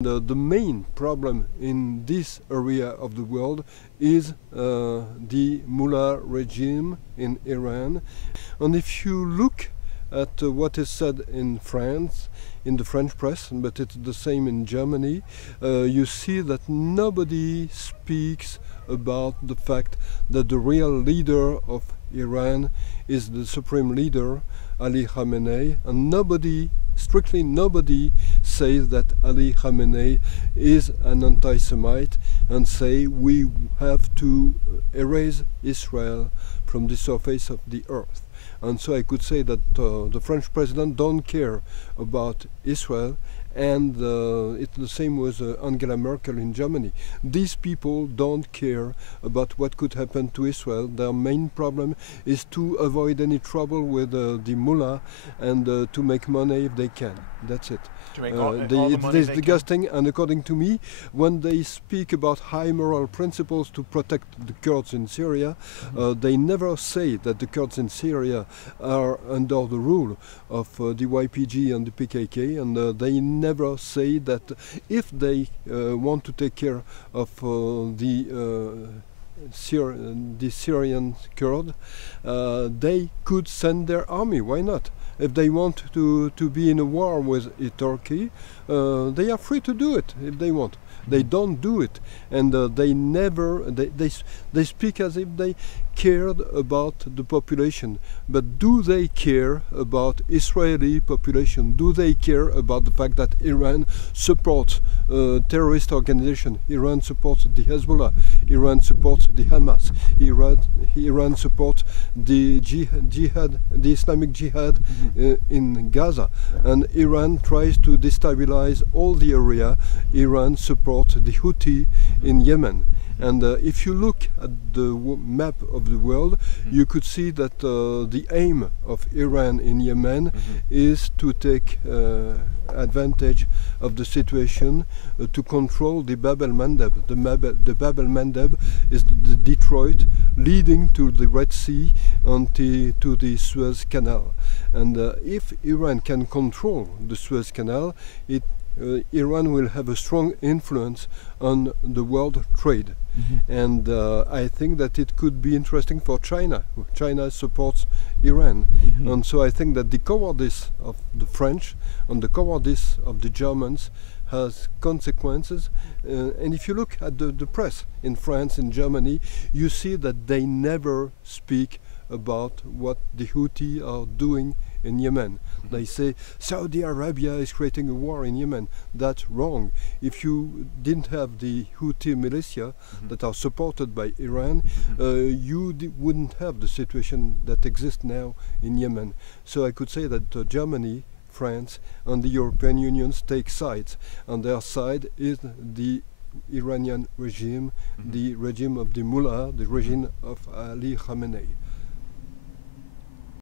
The main problem in this area of the world is the mullah regime in Iran. And if you look at what is said in France, in the French press, but it's the same in Germany, you see that nobody speaks about the fact that the real leader of Iran is the supreme leader, Ali Khamenei, and nobody, strictly nobody, says that Ali Khamenei is an anti-Semite and say we have to erase Israel from the surface of the earth. And so I could say that the French president don't care about Israel, and it's the same with Angela Merkel in Germany. These people don't care about what could happen to Israel. Their main problem is to avoid any trouble with the mullah and to make money if they can. That's it. To make all the money it's disgusting, and according to me, when they speak about high moral principles to protect the Kurds in Syria, they never say that the Kurds in Syria are under the rule of the YPG and the PKK, and they never say that if they want to take care of the Syrian Kurd, they could send their army. Why not? If they want to be in a war with Turkey, they are free to do it if they want. They don't do it, and they speak as if they cared about the population. But do they care about Israeli population? Do they care about the fact that Iran supports terrorist organization? Iran supports the Hezbollah. Iran supports the Hamas. Iran supports the jihad, the Islamic Jihad in Gaza, and Iran tries to destabilize all the area. Iran supports the Houthi in Yemen. And if you look at the map of the world, you could see that the aim of Iran in Yemen is to take advantage of the situation to control the Bab el-Mandeb. The Bab el-Mandeb is the Detroit leading to the Red Sea and to the Suez Canal. And if Iran can control the Suez Canal, Iran will have a strong influence on the world trade. And I think that it could be interesting for China. China supports Iran. And so I think that the cowardice of the French and the cowardice of the Germans has consequences. And if you look at the press in France and Germany, you see that they never speak about what the Houthi are doing in Yemen. They say Saudi Arabia is creating a war in Yemen. That's wrong. If you didn't have the Houthi militia that are supported by Iran, you wouldn't have the situation that exists now in Yemen. So I could say that Germany, France, and the European Union take sides, and their side is the Iranian regime, the regime of the mullah, the regime of Ali Khamenei.